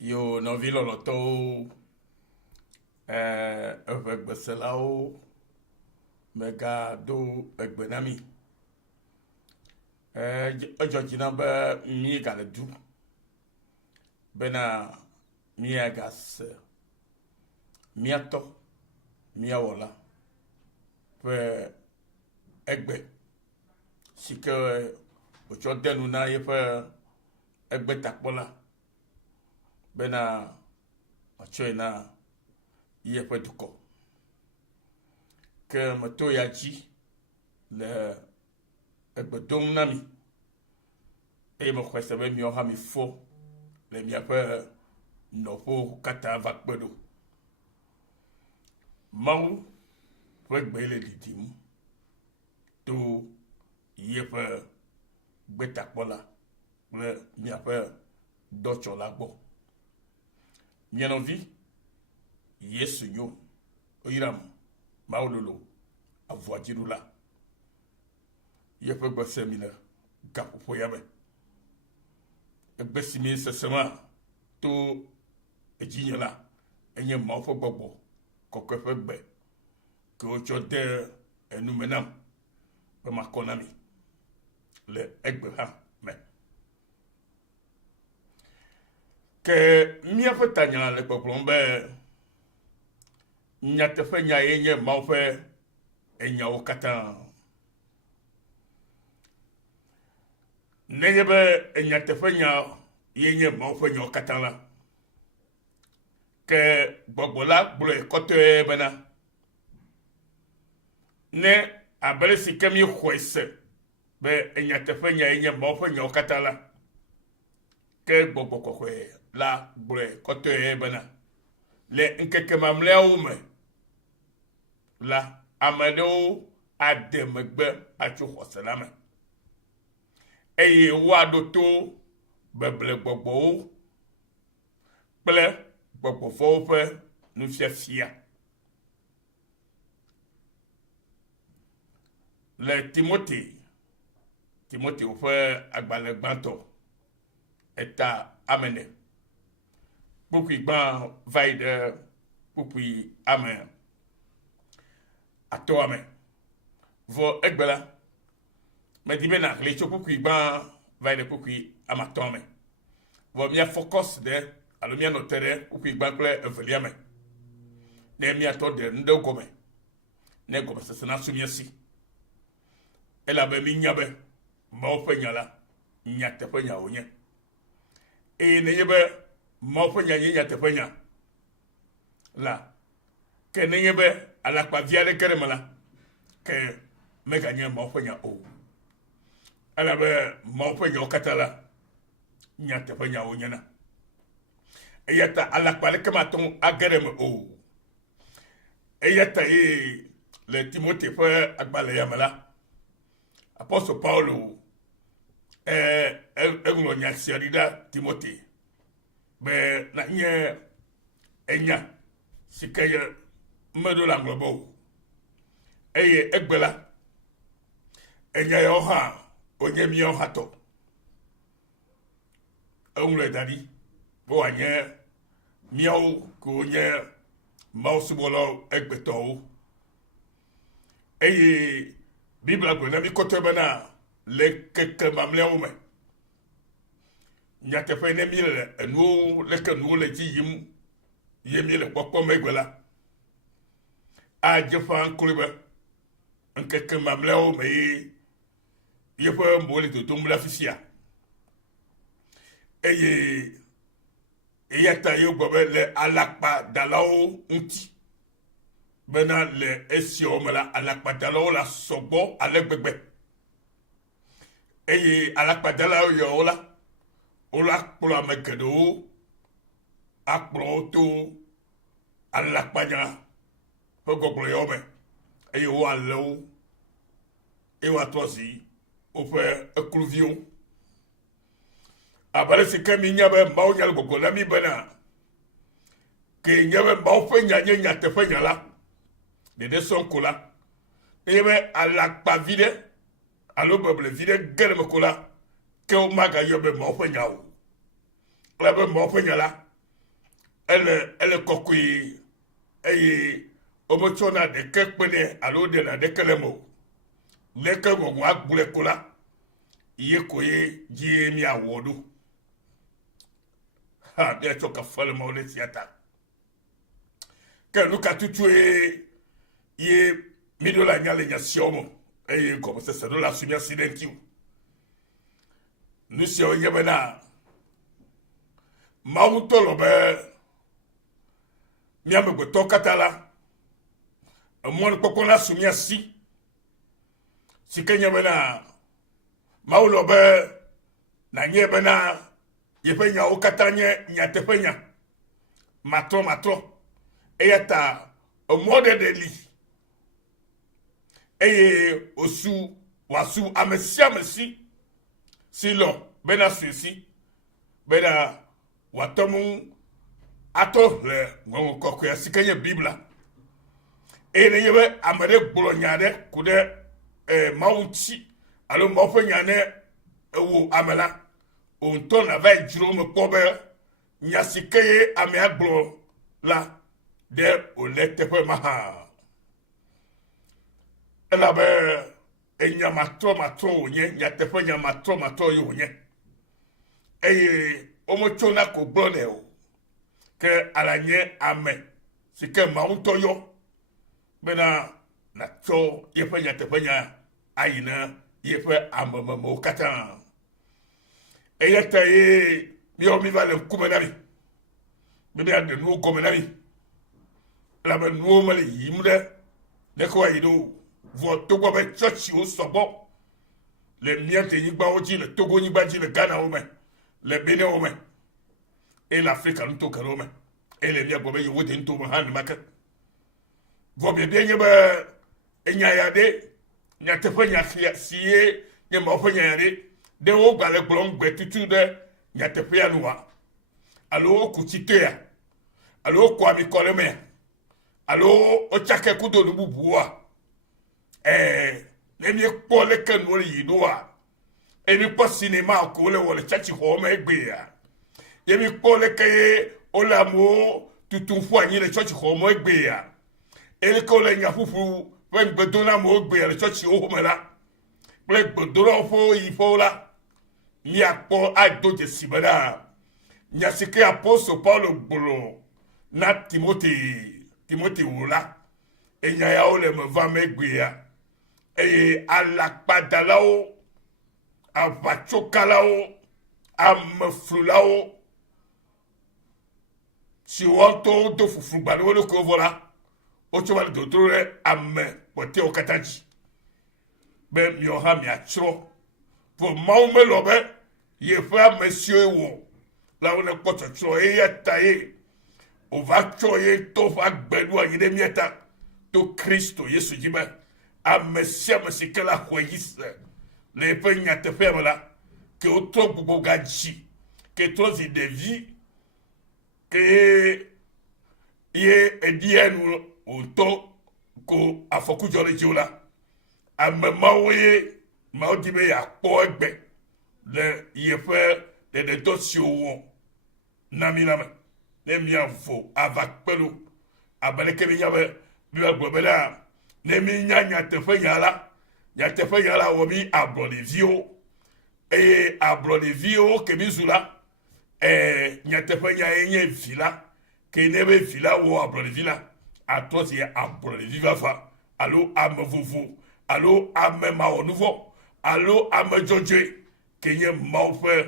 Yo nɔvi lɔlɔtɔwo eve gbeselawo megado egbe na mi. Edzɔ dzi na be mí gale du bena míagase míatɔ míawɔ la ƒe egbe si ke wotsɔ de nu na yeƒe egbetakpɔla bena wòatsɔe na yeƒe dukɔ. Ke meto ya dzi le egbe dom na mi eye mexɔe se be miawo hã mifɔ le miaƒe nɔƒewo katã va kpe ɖo. Mawu ƒe gbe le ɖiɖim to yeƒe gbetakpɔla kple miaƒe dɔtsɔla gbɔ. Mia nɔvi Yesu nyo oyram Mawu lolo avuadziɖula yeƒe gbe se mi le gaƒoƒo ya me. Egbe si mi sesema to edzinye la enye Mawu ƒe gbɔgbɔ kɔkɔe ƒe gbe ke wotsɔ de enume nam be makɔ na mi le egbe hã me. Ke míaƒe tanya le gbɔgblɔm be nyateƒe nya ye nye Mawu ƒe enyawo katã. Nenye be enyateƒe nya ye nye Mawu ƒe nyawo katã la, ke gbɔgbɔ la gblɔe kɔtɔe bena ne abele si ke mi xɔe se be enyateƒe nya ye nye Mawu ƒe nyawo katã la, ke gbɔgbɔ kɔkɔe la gblɔe kɔtɔe bena le ŋkeke mamlɛawo me la ame ɖewo ade megbe atso xɔse la me eye woaɖo to beble gbɔgbɔwo kple gbɔgbɔvɔwo ƒe nufiafia. Le Timote ƒe agbalẽ gbãtɔ eta amene kpukpui gbã va yi ɖe kpukpui ame atɔa me. Vɔ egbe la medi be naxlẽ tso kpukpui gbã va yi ɖe kpukpui ame atɔa me. Vɔ mia fɔkɔs ɖe alo mianɔ te ɖe kpukpui gbã kple evelia me ne miatɔ ɖe nu ɖe gɔme ne gɔmesese nasu mia si. Elabe mi nya be Mawu ƒe nya la nyateƒe nya wònye eye nenye be Mawu ƒe nya nye nyateƒe nya la, ke nenye be alakpavi aɖeke ɖe me la, ke meganye Mawu ƒe nya o. Elabe Mawu ƒe nyawo katã la nyateƒe nya wònye na. Eya ta alakpa ɖeke mate ŋu age ɖe me o. Eya ta ye le Timote ƒe agbalẽ ya me la, Apɔstɔ Paulo eŋlɔ nya sia ɖi ɖa Timote be nanye enya si ke meɖo le aŋlɔbe o eye egbe la enya yawo hã wonye míawo hã tɔ. Eŋlɔe da ɖi be wòanye míawo ke wonye Mawusubɔlawo egbetɔwo eye Bibla gblɔ na mi kɔtɔe bena le keke mamlɛawo me nyateƒe ne mi le enuwo leke nuwo le dzi yim ye mi le kpɔkpɔ megbe la, adze ƒã kloe be ŋkeke mamlɛawo me ye yeƒe mo le dodom le afi sia eye eya ta ye gbɔ be le alakpadalawo ŋuti bena le esiawo me la alakpadalawo la sɔgbɔ ale gbegbe eye alakpadalawo yawo la wola kplɔ ame geɖewo akplɔwo to alakpanya ƒe gbɔgblɔ yawo me eye woalé wo eye woatrɔ zi woƒe ekluviwo. Abe si ke mi nya be Mawu nya le gbɔgblɔ na mi bena ke nye be Mawu ƒe nya nye nyateƒe nya la ɖeɖe sɔŋ ko la eye be alakpavi ɖe alo beblevi ɖe ge ɖe me ko la ke wo magayɔ be Mawu ƒe nya o. Elabe Mawu ƒe nya la elle kokui eye omochona de kekpene alo de na de kelemo leke gongo agbule kola iye koye jie mi awodu ha de choka fale mo le tiata ke luka tutu ye midola nyale nya siomo eye comme ça do la sumia sidentiu nous si oyebena mawutolo be miame gbe tokatala mon kokona sumia si kenyebena mawulo be na nyebena yepenya okatanye nyatepenya matro eyata omode de li eye osu wasu amesi silon bena suisi bena watomu ato le ngongo kokoya sikenye bibla ene yebe amade bolonyade kude mauti alo mofo nyane ewo amela onto na vai jiro me pobe nyasikeye ame agbo la de oletepe maha ela be enya matro onye nyatepe nya matro yo onye eye omochona ko blone o ke alanye ame sike maunto yo bena na cho yepe nyatepe nya ayina yepe amamo kata eyata ye mi vale kumenami bebe ade no gomenami la be no mali yimde ne ko ayido vo togo be church o sobo le miente yigba oji le Togo yigba ji le Ghana o me le Benin o me et l'Afrique en tout cas o me et le mia gobe yo de nto han maka vo be bien yeba enya yade nya tefa nya siye nya ma fa nya yade de o gale glong gbetutu de nya tefa ya nuwa alo kuchitea alo kwa mi koleme alo o chake kudo lu bubuwa nemi ekpo le kenu le yidoa emi po cinema ko le wole chachi ho ma egbe ya yemi po le ke o la mo tutun fu anyi le chachi ho mo egbe ya ele ko le nya fufu wen gbedona mo egbe ya le chachi o mo la ple gbedona fo ifo la mi akpo ado je sibada nya sike apostle Paul gbolo na Timothy wula enya ya o le me va me egbe ya eye alakpadalao avachokalao ameflulao si wonto do fufu gbani wole ko vola o choba le dotore ame pote o kataji be mi o ha mi achro po maume lobe ye fa monsieur wo la one poto chro e yataye o va choye to va gbelu ayide mieta to Kristo Yesu jibe amesia mesikela hoyise le penya te femela que auto bugo gaji que trozi de vie que ye edienu auto ko afoku jole jola amemawe maodibe ya po egbe le yefe de dosio wo naminame ne mianfo avakpelo abalekele nyabe biwa globela nemi nya tefe nyala wo mi abrolevio abrolevio ke bizula nya tefe nya enye vila ke nebe vila wo abrolevila atosi abroleviva fa alo amevuvu alo amema o nouveau alo amejoje ke nye maufe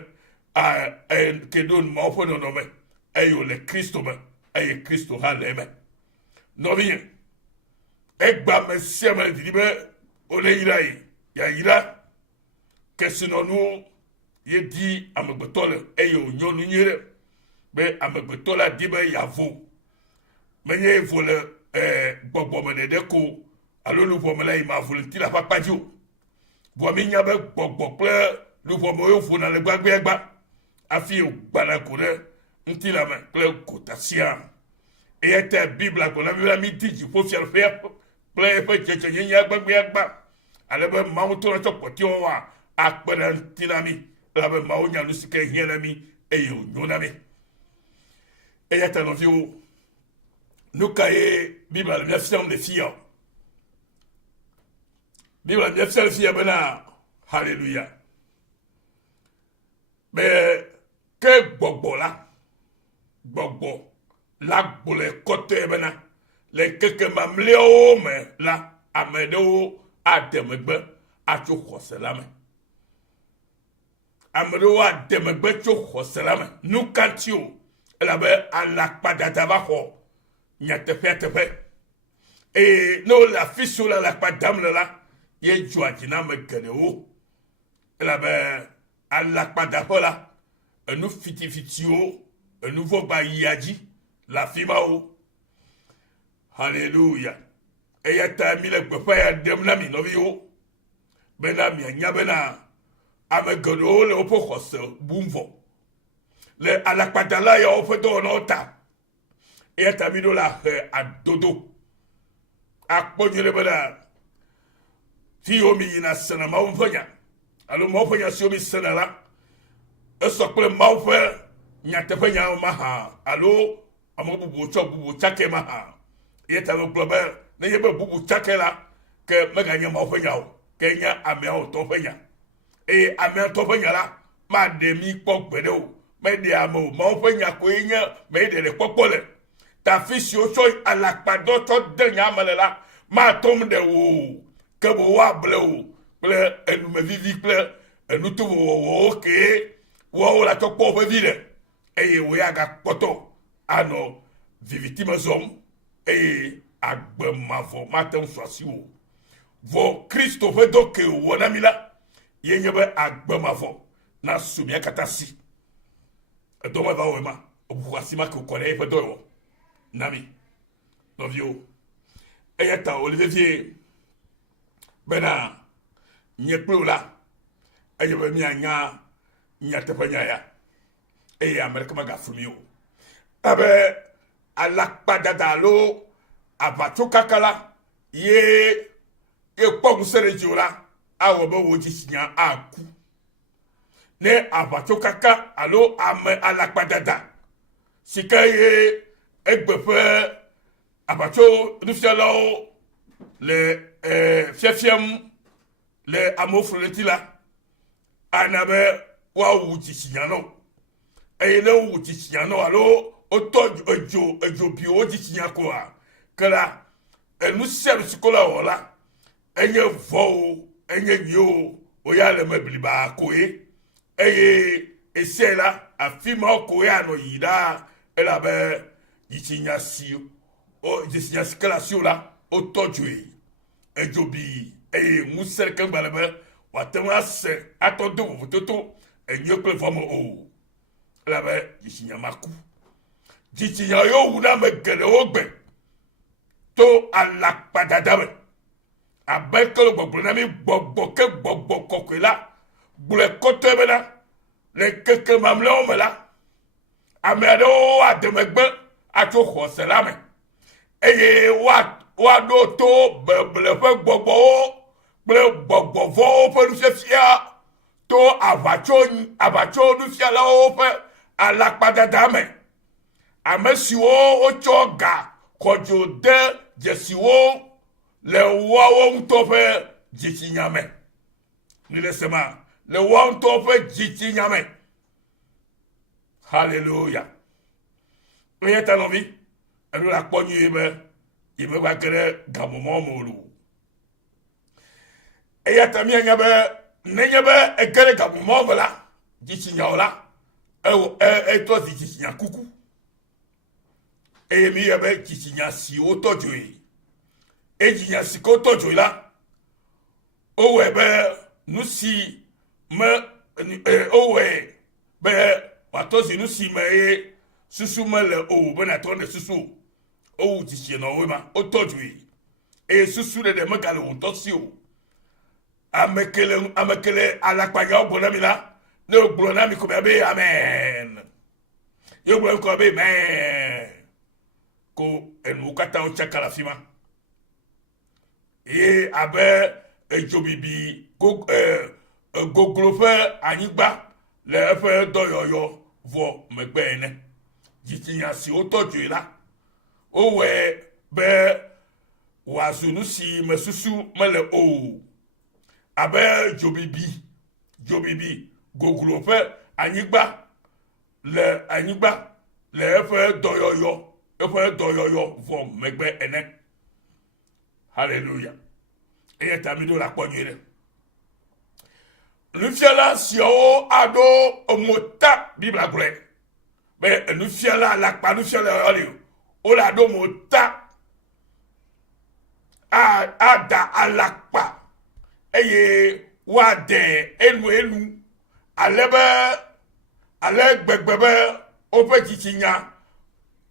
ke don maufe no nome ayo le Kristo me ayo Kristo ha leme no bien egba mesia me dibe ole irai ya ira kesinonu ye di amegbetole eyo nyonu nyere be amegbetola dibe yavo menye vole gbogbo me de ko alo lu vo me la ima volunteer papa jo vo mi nya be gbogbo ple lu vo mo yo vo na le gbagbe egba afi o gbana ko re ntila me ple kotasia eyete Bible ko na mi diji fo fier fe ple fe cheche nya gbagbe egba alebe mauto na chopoti o wa akpere ntila mi labe maunya lu sike hiena mi eyo nyona mi Et ta novio nous cahier Bible la fiam de fia. Bible la fiam de fia bena. Alléluia. Mais que gbogbo la gbole côté bena les quelques mamleo me la amedo ademegbe acho khoselame amedo ademegbe cho khoselame nous kantio la be alakpadata ba kho nyatefe et no la fiso la lakpadam la ye joajina me keneo la be alakpadapa la nous fitifitio un nouveau bailliadi la fimao. Alléluia. Et ya ta mi le pepa ya demna mi novio. Bena mi anya bena amegodo le opo khos bumvo. Le alakpadala ya opo do nota. Et ya ta mi do la adodo. Akponye le bena Fio mi ina sana maufanya. Alo maufanya sio mi sana la. Eso kule maufe nyatefe nya maha. Alo amobubu chake maha. Yeta lo globe ne yebe bubu chake la ke mega nya maufanya o. Ke nya amea to fanya. E amea to fanya la ma de mi pokpede o. Me de amo maufanya ko nya me de le popole. Ta fisi o so alakpado to de nya malela ma tom de o. Que vous avez et nous me vivons, et nous trouvons que vous la top pour vivre. Et vous avez poto à nos victimes hommes et à Bemavo, matin soit si vous. Vos Christophe donc, vous n'avez là, il y a à Bemavo, n'a soumis à Katasi. Et donc, on va vraiment, vous voici ma que vous connaissez, pas d'or. Nami, nos vieux. Et il y a Olivier. Bena nyeplo la ayebe mi anya nyatepanya ya e Amerika maga fumio abe alakpadadalo abato kakala ye kpong sere jola awo be woji sinya aku ne abato kaka alo ame alakpadada sikaye egbefe abato nufialo le fiefiem le amofreleti la anabe wa wuti sinyano e ne wuti sinyano alo oto ejo bi o di sinyako a kala enu ser sikola wala enye vo enye yo o ya le mebli ba ko esela afima ko ya no yida ela be yisinya si o yisinya sikala si la otojui ejobi musel kan balaba watama se atodo vototo enyokle famo o la ba yisinya maku yisinya yo una megele ogbe to alakpadadabe abekelo gbogbo na mi gbogbo kokela bule kotebena le keke mamle omela amedo ademegbe ato khoselame eye wa do to ble fe gbogbo ble gbogbo vo fe lu se fia to abacho nu fia la o fe alakpadadame amesiwo ochoga kojo de jesiwo le wawo to fe jitinyame ni le sema le wawo to fe jitinyame hallelujah oye tanomi elu la ponyu ibe wa kere gamomo molu eya tamia nyabe nenyabe ekere gamomo bala jitinya ola to jitinya kuku mi yabe jitinya si otojoi ejinya si ko tojoi la owebe nusi me owe be watozi nusi me susu mele o bena tonde susu o jitinya no wema otojoi susu de megale wontosi o amekele alakpanya ogbonamila ne ogbonami ko be amen yo gbo ko be amen ko enu kata o chakala fima abe ejobibi goglofe anigba le fe doyoyo vo megbe ene dzitsinya si wotɔ dzoe la wowɔe be wòazu nu si me susu mele o abe dzobibi goglo ƒe anyigba le eƒe dɔyɔyɔ vɔ megbe ene. Hallelujah. Eye ta mi do la kpɔ nyuie ɖe. Nufiala siawo aɖo emota Biblia gblɔe be nufiala alakpa nufiala yɔli o la ɖo mota ada alakpa eye woade enu ale gbegbe be woƒe dzitsinya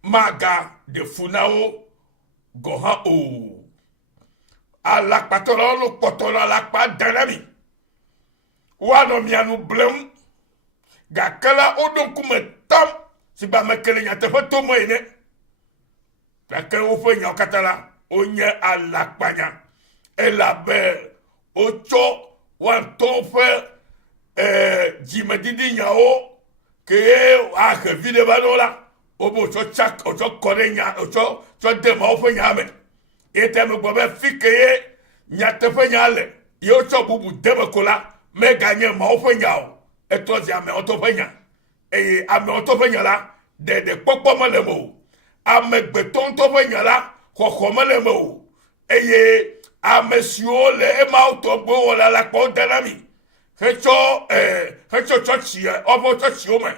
maga de fu na wo gɔ hã o. Alakpatɔla lo kpɔtɔ la alakpa da na mi woanɔ mia nu blem gake la woɖo ŋkume tam si gba me kele nyateƒe to me ene gake woƒe nyawo katã la wonye alakpanya elabe wotsɔ woantɔ ƒe dzimedidi nyawo ke ahe vi ɖe va ɖo la wobe wotsɔ kɔ ɖe nya wotsɔ de mawo ƒe nya me ete me gbɔ be fi ke ye nyateƒe nya le ye wotsɔ bubu de me ko la meganye mawo ƒe nya o etrɔ zi amewo tɔ ƒe nya eye amewo tɔ ƒe nya la ɖeɖe kpɔkpɔ me le me o amegbetɔ ŋutɔ ƒe nya la xɔxɔ me le me o eye ame siwo le emawo tɔ gbe wɔ la kpɔ de na mi hetsɔ tsɔtsi woƒe tsɔtsiwo me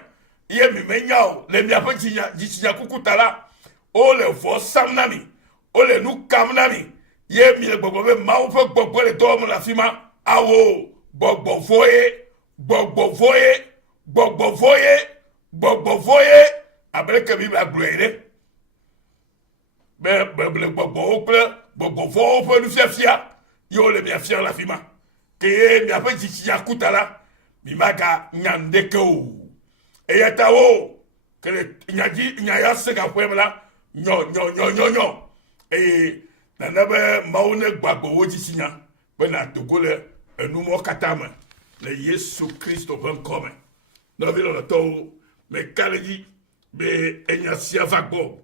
ye mi menya o le miaƒe dzitsinya kuku ta la wole vɔ sam na mi wole nu kam na mi ye mi le gbɔgbɔ be mawo ƒe gbɔgbɔ le dɔ wɔm le afi ma awo gbɔgbɔvɔ ye abe ke Biblia gblɔe ɖe be beble gbɔgbɔwo kple gbɔgbɔvɔwo ƒe nufiafia ye wole miafia le afi ma ke ye miaƒe dzitsinya kuta la mi maga nya ŋdeke o eya ta wo ke le nya ya se gaƒoe me la nyɔ eye nane be mawo ne gbagbo wo dzitsinya be na dogo le enumɔ katã me le Yesu Kristo ƒe ŋkɔ me nɔvi lɔlɔtɔwo meka ɖe dzi be enya sia va gbɔ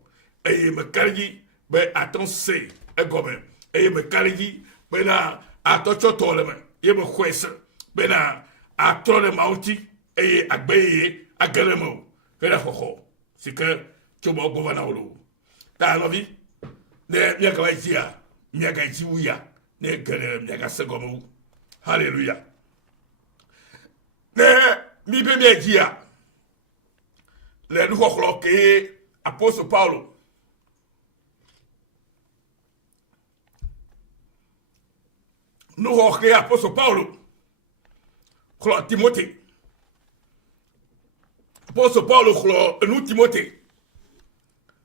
eye meka ɖe dzi be atɔ se egɔme eye meka ɖe dzi be na atɔ tsɔ tɔ le me ye mexɔe se be na atrɔ ɖe mawo ŋuti eye agbe yeye age ɖe me o hena xɔxɔ si ke tso mawo gbɔ va na wo lo ta nɔvi ne miaga va dzia miaga dzi wuya ne ge ɖe miaga se gɔme wu haleluya ne mi be miadzia le nuxɔxlɔ ke apostol Paulo nuxɔ ke apostol Paulo xlɔ Timote apostol Paulo xlɔ enu Timote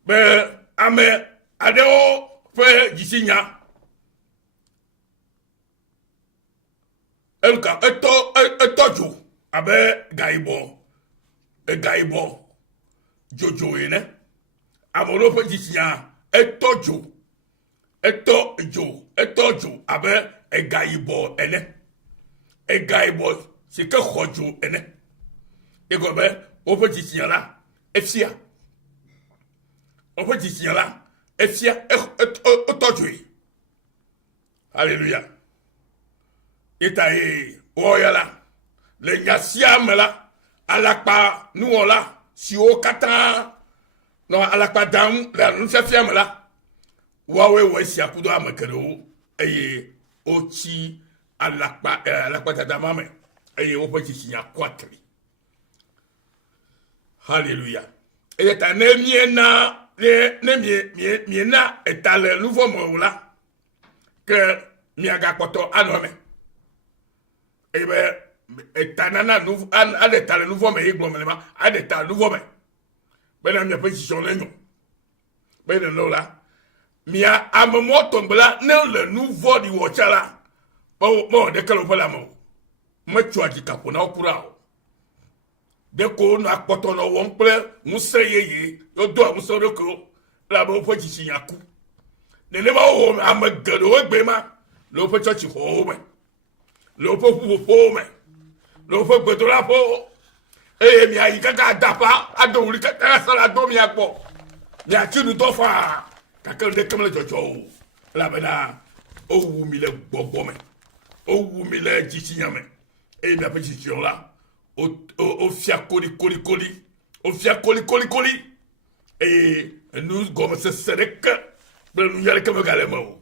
be ame aɖewo ƒe dzitsinya etɔ dzo abe gayibɔ dzodzo ene ame ɖewo ƒe dzitsinya etɔ dzo abe egayibɔ ene egayibɔ si ke xɔ dzo ene egɔ be woƒe dzitsinya la efia woƒe dzitsinya la efia etɔ dzoe haleluya eta ye wɔya la le nya sia me la alakpa nuwɔla siwo katã nɔ alakpa dam le nufiafia me la woawoe wɔ esia kudo ame geɖewo eye wotsi alakpa dada ma me eye woƒe dzitsinya kɔatri haleluya eye ta ne miena eta le nuvɔ me o la ke miagakpɔtɔ anɔ me eye be eta nana aɖe ta le nuvɔ me ye gblɔ me le ma aɖe ta nuvɔ me bena miaƒe dzidzɔ ne nyɔ be nene la mia ame mɔ tɔgbe la ne le nuvɔ ɖi wɔ tsa la mewɔ ɖeke le woƒe lãme o metsoa dzikaƒo na wo kura o ɖeko nɔ akpɔtɔ nɔ wɔm kple ŋusẽ yeye yodoa ŋusẽ ɖokewo elabe woƒe dzitsinya ku nenema wowɔ ame geɖewo egbe ma le woƒe tsɔtsixɔwo me le woƒe ƒuƒoƒowo me le woƒe gbedoɖaƒewo eye mia yi kaka dapa ado wuli kaka sala do mia gbo mia chi nu to fa kaka de kemle jojo la bena o wu mi le gbogbo me o wu mi le jichiyan me eye mia pe jichiyan la o fia koli o fia koli eye nous gomme se serek be nu yale keme gale mo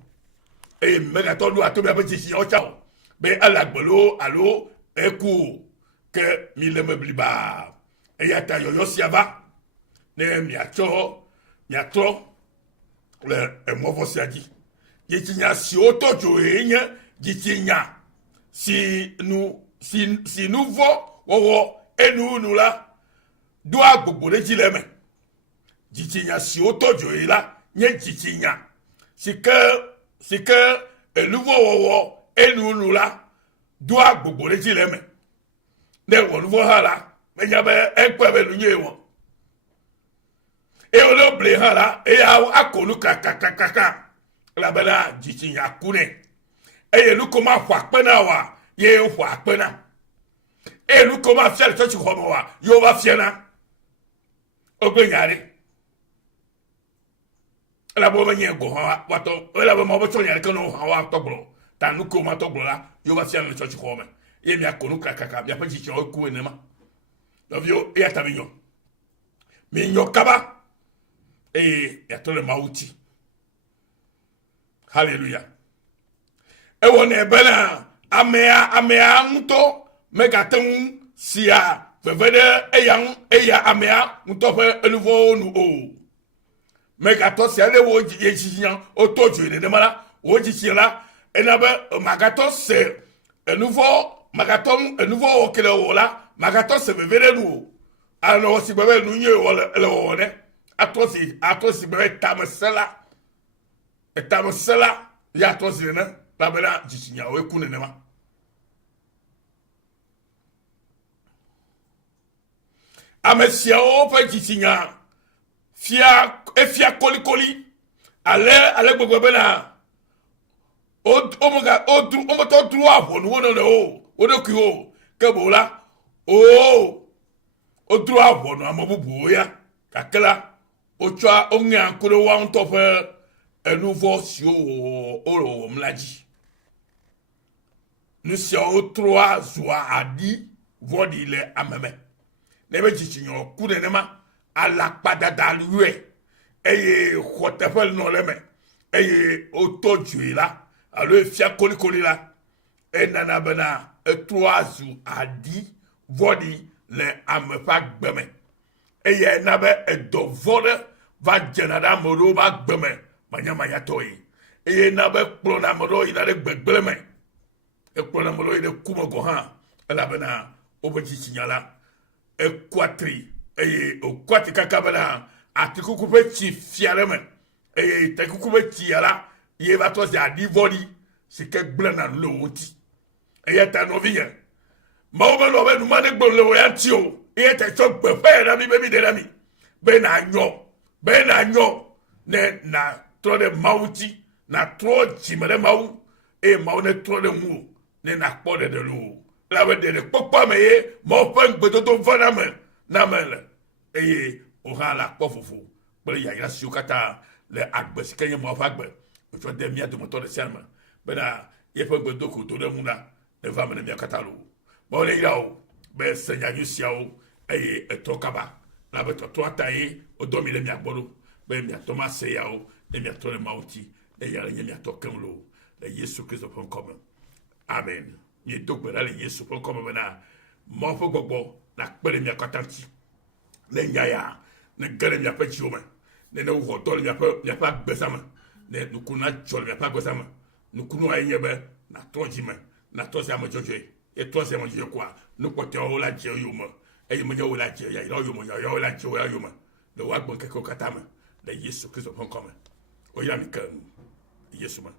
eye mega to lu ato mia pe jichiyan o chao be alagbolo alo eku que mi le me bliba e ya ta yo siaba ne mi atro le e mo vo siaji ye tinya si oto jo enya ji tinya si nous wo enu la do agbogbo le ji le me ji tinya si oto jo la nye ji tinya si que elu wo enu la do agbogbo le ji le me ne won vo hala me nya be ekpe be lu nye won e o lo ble hala e ya akolu kaka la bela jichi ya kune e ye lu ko ma hwa pe na wa ye hwa pe na e lu ko ma fiel to chi ho mo wa yo ba fie na ogbe nyare la bo me nye go ha wa to la bo mo bo to nyare kan no ha wa to bro ta nu ko ma to bro la yo ba fie na to chi ho me ye mi akonu kaka mi apachi chi o ku enema lovio e ata minyo kaba ya tole mauti hallelujah e wona ebena amea nto megaten sia bevede eya amea nto fe enuvo nu o megato sia le wo ji chiyan o toju ne mala wo ji chiyan enabe magato se nouveau okele wola magato se bevere nu ano si bebe nu nye wole ele wone atosi bebe tamsela ya tosi ne babela jisinya we kunu ne ma amesia o pa jisinya fia koli ale gbogbo bena o to dru avo nu wono le o de ku o ke bola o dru avo nu amobubu ya kakela o twa onye ankoro wa nto fe enuvo si o mlaji nu si o trois zwa adi vodi le ameme nebe jichinyo kude nema alapada dalue eye khotefel no leme eye o toju la alo fia koli la enana bena etroazu adi vodi le amefa gbeme eye nabe edovode va jenada moro ba gbeme manya toyi eye nabe plona moro ina de gbegbeme plona moro ina kuma go ha ela bena obeji signala equatri eye okwati kakabana atikuku pe chi fiareme eye tekuku pe chi yala ye va to ya divori si ke blana lo woti eye ta no viye ma o lo be nu ma ne gbo lo ya ti o eye te so gbe fe na mi be mi de na mi be na nyo ne na tro de mauti na tro chi mere mau e mau ne tro de mu ne na po de lo la be de popo me ye mo pe gbe to fana me na mele eye o ha la po fufu pe ya su kata le agbe si kenye mo fa agbe o to de mia de moto de selma be na ye pe gbe doku to de muna ne va me mia kata lo bo le yawo be senya ju siawo eye etokaba la be to ataye o do mi le mia gboro be mia to ma se yawo ne mia to le mauti e ya le mia to kenlo le Yesu Christ upon come amen ni dogbera le Yesu upon come na mo fo gbogbo na pele mia katanti ne nyaya ne gere mia pe chioma ne wo to mia pa gbesama ne nukuna chol mia pa gbesama nukunu ayebe na tonjime na to sia mo jojo e to sia mo jojo kwa nuko te o la je yomo e mo yo la je ya yomo yo la je ya yomo le wa gbon keko katama le Yesu Christ upon come o ya mi kan Yesu ma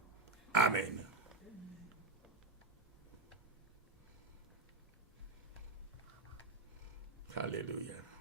amen. Hallelujah.